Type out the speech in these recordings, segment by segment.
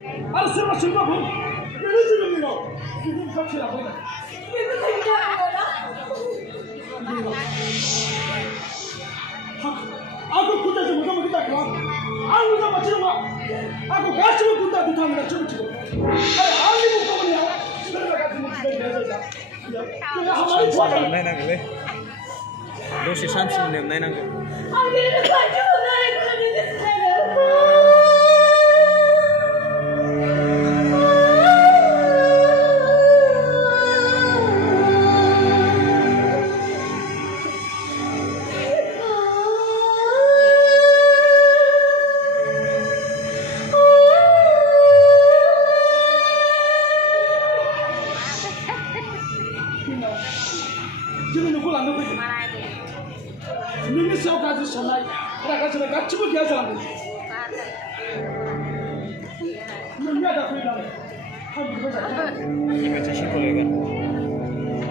आरो सोरबा सोरबा बुं बेनो जोनोम दिनाव बिनि बिफा थैलांबाय बेबो थैजानांगौना आंखौ खुदाजों मोगा मोगि दाखालाम आं मोजां मानसि नङा आंखौ गासिबो गुन्दा बिथांमोनासो मिथिगौ आरो आंनि मुंखामानियाव सोरबा गाज्रि मोनथिनाय गैया जायगा जोंहा हामारि खहा जायो नायनांगौलै दसे सानसिम नायनांगौ आं बेनो खाथि हमनानै खुलुमनो गोसो जादों जोंनि न'खौ लांनो फैदों नोंनि सायाव गाज्रि साननाय रागा जोंनाय गासिबो गैया जालांदों नोंनि आदा फैनानै आं बिबाय जादों इनभाइटेसन खालायगोन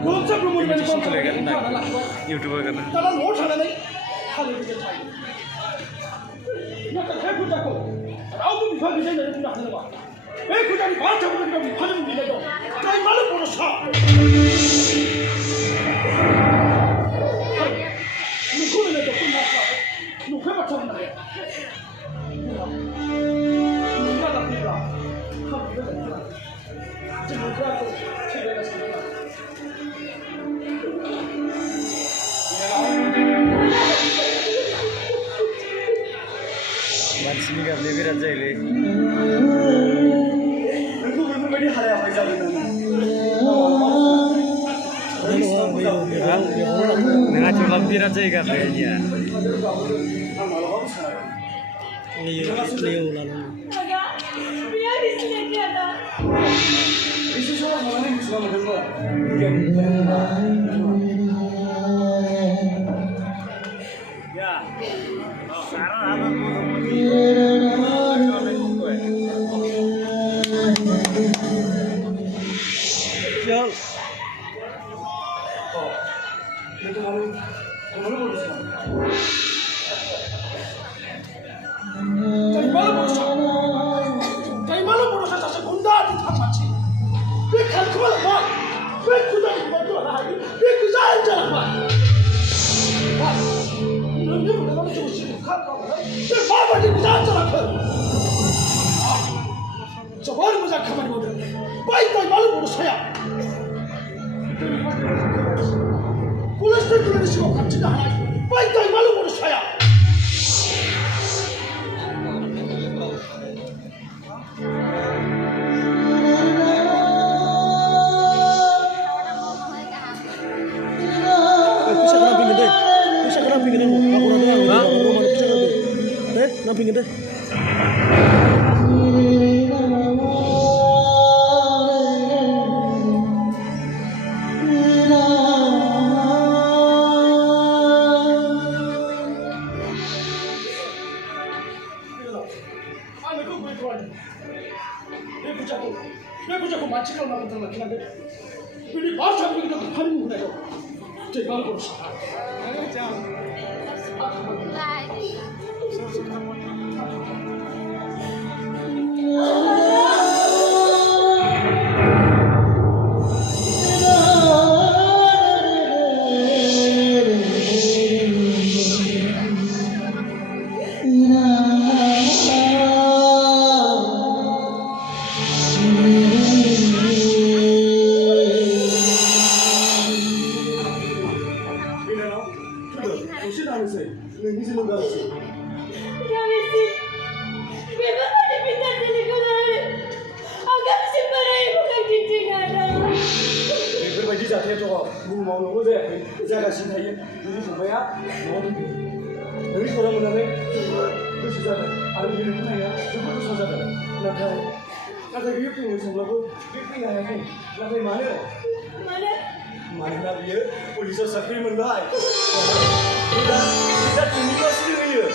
गोरोबसा ब्रह्मनि बायदि इनभाइटेसन खालायगोन गावनो लाखिबाय इउटुबार गान दाना न'आव थांनानै हालेवैजों थायो नाथाय बे खुदाखौ रावबो बिफा गैजाय होननानै बुंनो हानाय नङा बे खुदानि बाथ्राखौ जों बिफाजों बिलाइ दं जाय मानो बर'सा नोंखौ होनो दखौ नास्लाबो नंखाय बाथ्रा बुंनो हाया नोंनि आदा फैब्ला आं बिबाय जादों जों न'खराखौ थैलायगासिनो दं मानसिनि गाबनाया बिराद जायोलै नोंखौ बेफोरबायदि हालायाखै जादों नोंहा थेवब्लाबो बिराद जायो गाबनाया आं मालाबाबो सानाखै Ada, biar di sini ada. एसे समाव थानानै मिथिना मोनदोंमोन Kaimalu bodoh saja gunda di tamat. Dia kan kemana pak? Dia kuda di bawah lagi. Dia kejalan jalan pak. Pak, ini bukan cuma sih kan kau. Dia apa dia kejalan jalan pak? Coba ni macam kamu bodoh. Baik kaimalu bodoh saya. Polis tu di sini kan tidak ada. Baik kaimalu bodoh saya. Nampingin deh. Dia jago macam kalau nak bertanya lagi. Ini bahasa kita bukan mudah itu. Jadi kalau berusaha. बेफोरबायदि जाथायाथ' बुहुमाव नंगौ जायाखै जागासिनो थायो जुदि फंबाया न'आव दंफैयो नोंनि खौरां मोननानै गोसो जादों आरो बे नोंखौ नायना जोबोद गोसो जादों नाथाय बियो फैनो सानब्लाबो बे फैनो हायाखै नाथाय मानोना बियो पुलिसाव साख्रि मोनबाय दा नोंनिबा सिरि होयो